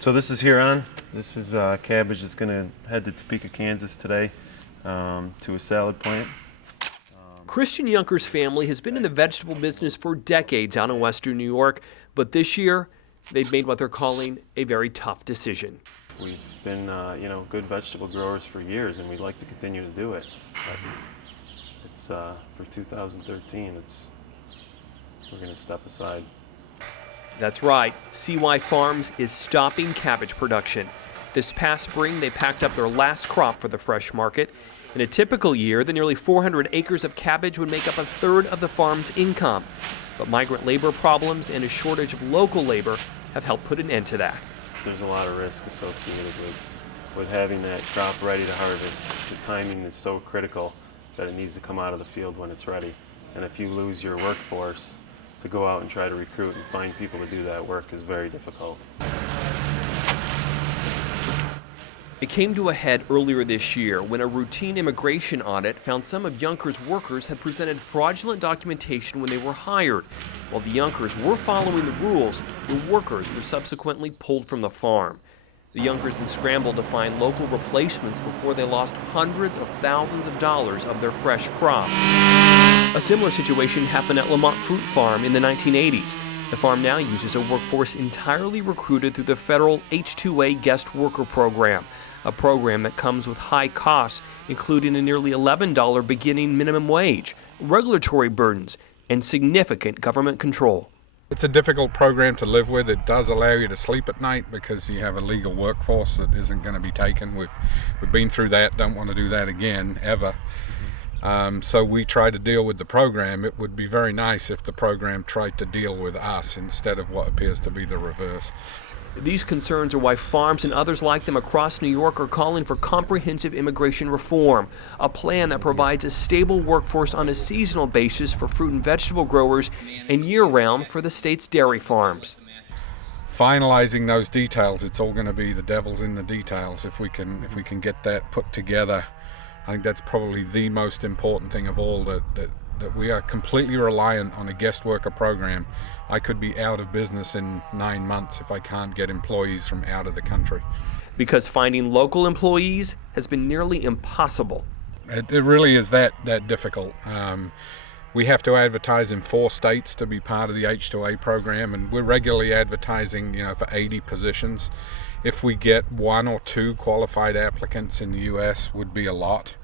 So this is Huron. This is cabbage that's going to head to Topeka, Kansas today to a salad plant. Christian Younker's family has been in the vegetable business for decades out in western New York, but this year they've made what they're calling a very tough decision. We've been, good vegetable growers for years, and we'd like to continue to do it. But it's for 2013. We're going to step aside. That's right. CY Farms is stopping cabbage production. This past spring, they packed up their last crop for the fresh market. In a typical year, the nearly 400 acres of cabbage would make up a third of the farm's income. But migrant labor problems and a shortage of local labor have helped put an end to that. There's a lot of risk associated with having that crop ready to harvest. The timing is so critical that it needs to come out of the field when it's ready. And if you lose your workforce, to go out and try to recruit and find people to do that work is very difficult. It came to a head earlier this year when a routine immigration audit found some of Younker's workers had presented fraudulent documentation when they were hired. While the Younker's were following the rules, the workers were subsequently pulled from the farm. The Younker's then scrambled to find local replacements before they lost hundreds of thousands of dollars of their fresh crop. A similar situation happened at Lamont Fruit Farm in the 1980s. The farm now uses a workforce entirely recruited through the federal H-2A guest worker program, a program that comes with high costs, including a nearly $11 beginning minimum wage, regulatory burdens, and significant government control. It's a difficult program to live with. It does allow you to sleep at night because you have a legal workforce that isn't going to be taken. We've been through that, don't want to do that again, ever. So we try to deal with the program. It would be very nice if the program tried to deal with us instead of what appears to be the reverse. These concerns are why farms and others like them across New York are calling for comprehensive immigration reform, a plan that provides a stable workforce on a seasonal basis for fruit and vegetable growers and year-round for the state's dairy farms. Finalizing those details, it's all going to be the devil's in the details. If we can get that put together, I think that's probably the most important thing of all, that we are completely reliant on a guest worker program. I could be out of business in 9 months if I can't get employees from out of the country. Because finding local employees has been nearly impossible. It really is that difficult. We have to advertise in 4 states to be part of the H-2A program, and we're regularly advertising, for 80 positions. If we get 1 or 2 qualified applicants in the U.S. would be a lot.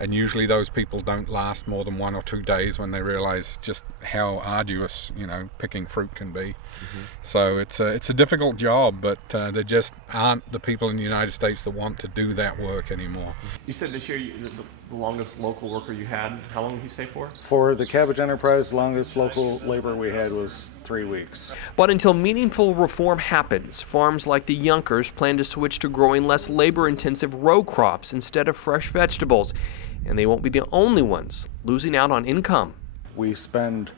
And usually those people don't last more than 1 or 2 days when they realize just how arduous, picking fruit can be. Mm-hmm. So it's a difficult job, but there just aren't the people in the United States that want to do that work anymore. You said this year the longest local worker you had, how long did he stay for? For the cabbage enterprise, the longest local labor we had was 3 weeks. But until meaningful reform happens, farms like the Younker's plan to switch to growing less labor-intensive row crops instead of fresh vegetables. And they won't be the only ones losing out on income. We spend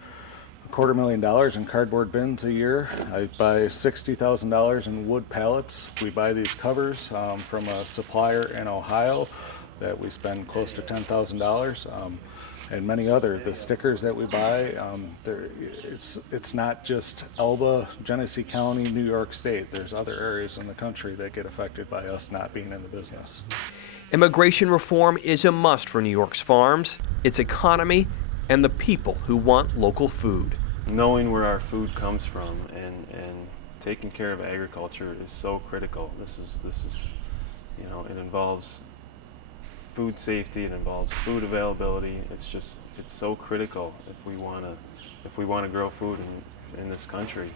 $250,000 in cardboard bins a year. I buy $60,000 in wood pallets. We buy these covers from a supplier in Ohio that we spend close to $10,000. And many other, the stickers that we buy, it's not just Elba, Genesee County, New York State. There's other areas in the country that get affected by us not being in the business. Immigration reform is a must for New York's farms, its economy, and the people who want local food. Knowing where our food comes from and taking care of agriculture is so critical. This is it involves food safety, it involves food availability. It's so critical if we want to grow food in this country.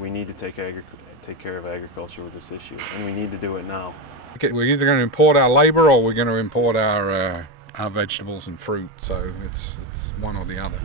We need to take care of agriculture with this issue, and we need to do it now. We're either going to import our labor or we're going to import our vegetables and fruit, so it's one or the other.